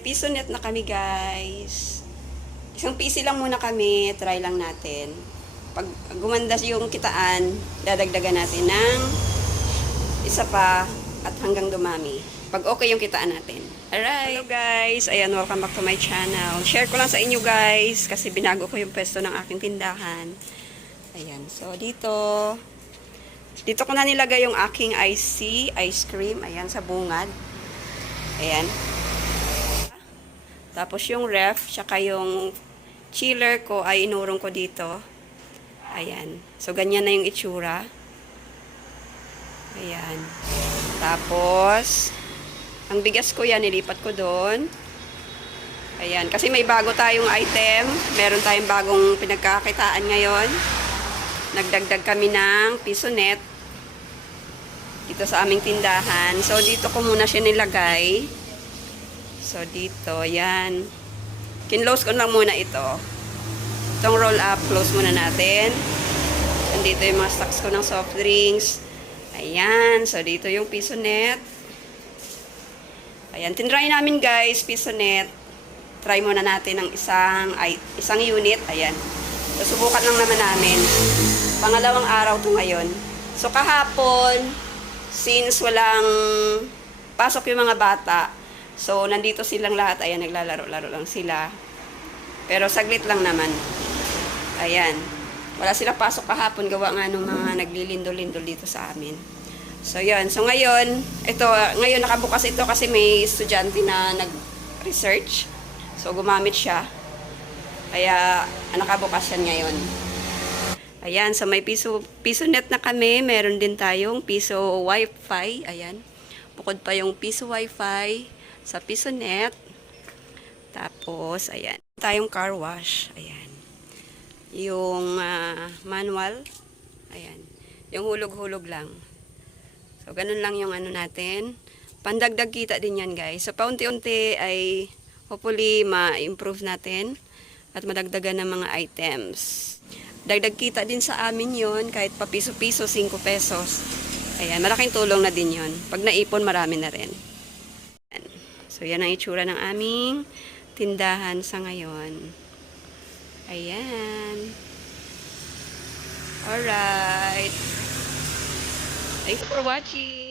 Piso net na kami guys. Isang piso lang muna kami, try lang natin. Pag gumanda yung kitaan, dadagdagan natin ng isa pa at hanggang dumami. Pag okay yung kitaan natin. Alright. Hello guys, ayan, welcome back to my channel. Share ko lang sa inyo guys kasi binago ko yung pwesto ng aking tindahan. Ayan, so dito ko na nilagay yung aking ice cream, ayan, sa bungad. Ayan. Tapos yung ref, tsaka yung chiller ko ay inurong ko dito. Ayan. So, ganyan na yung itsura. Ayan. Tapos, ang bigas ko yan, nilipat ko doon. Ayan. Kasi may bago tayong item. Meron tayong bagong pinagkakitaan ngayon. Nagdagdag kami ng piso net dito sa aming tindahan. So, dito ko muna siya nilagay. So, dito, yan. Kinlose ko lang muna ito. Itong roll up, close muna natin. Andito yung mga stocks ko ng soft drinks. Ayan. So, dito yung piso net. Ayan. Tinry namin, guys, piso net. Try muna natin ng isang unit. Ayan. So, subukan lang naman namin. Pangalawang araw to ngayon. So, kahapon, since walang pasok yung mga bata, so, nandito silang lahat. Ayan, naglalaro-laro lang sila. Pero saglit lang naman. Ayan. Wala sila pasok kahapon. Gawa nga ng mga naglilindol-lindol dito sa amin. So, yun. So, ngayon, ngayon nakabukas ito kasi may estudyante na nag-research. So, gumamit siya. Kaya, nakabukas yan ngayon. Ayan. So, may piso net na kami. Meron din tayong piso wifi. Ayan. Bukod pa yung piso wifi sa piso net. Tapos, ayan. Tayong car wash. Ayan. Yung manual. Ayan. Yung hulog-hulog lang. So, ganun lang yung ano natin. Pandagdag kita din yan, guys. So, paunti-unti ay hopefully ma-improve natin at madagdagan ng mga items. Dagdag kita din sa amin yon kahit pa piso-piso, 5 pesos. Ayan. Malaking tulong na din yon. Pag naipon, marami na rin. So, yan ang itsura ng aming tindahan sa ngayon. Ayan. Alright. Thanks for watching.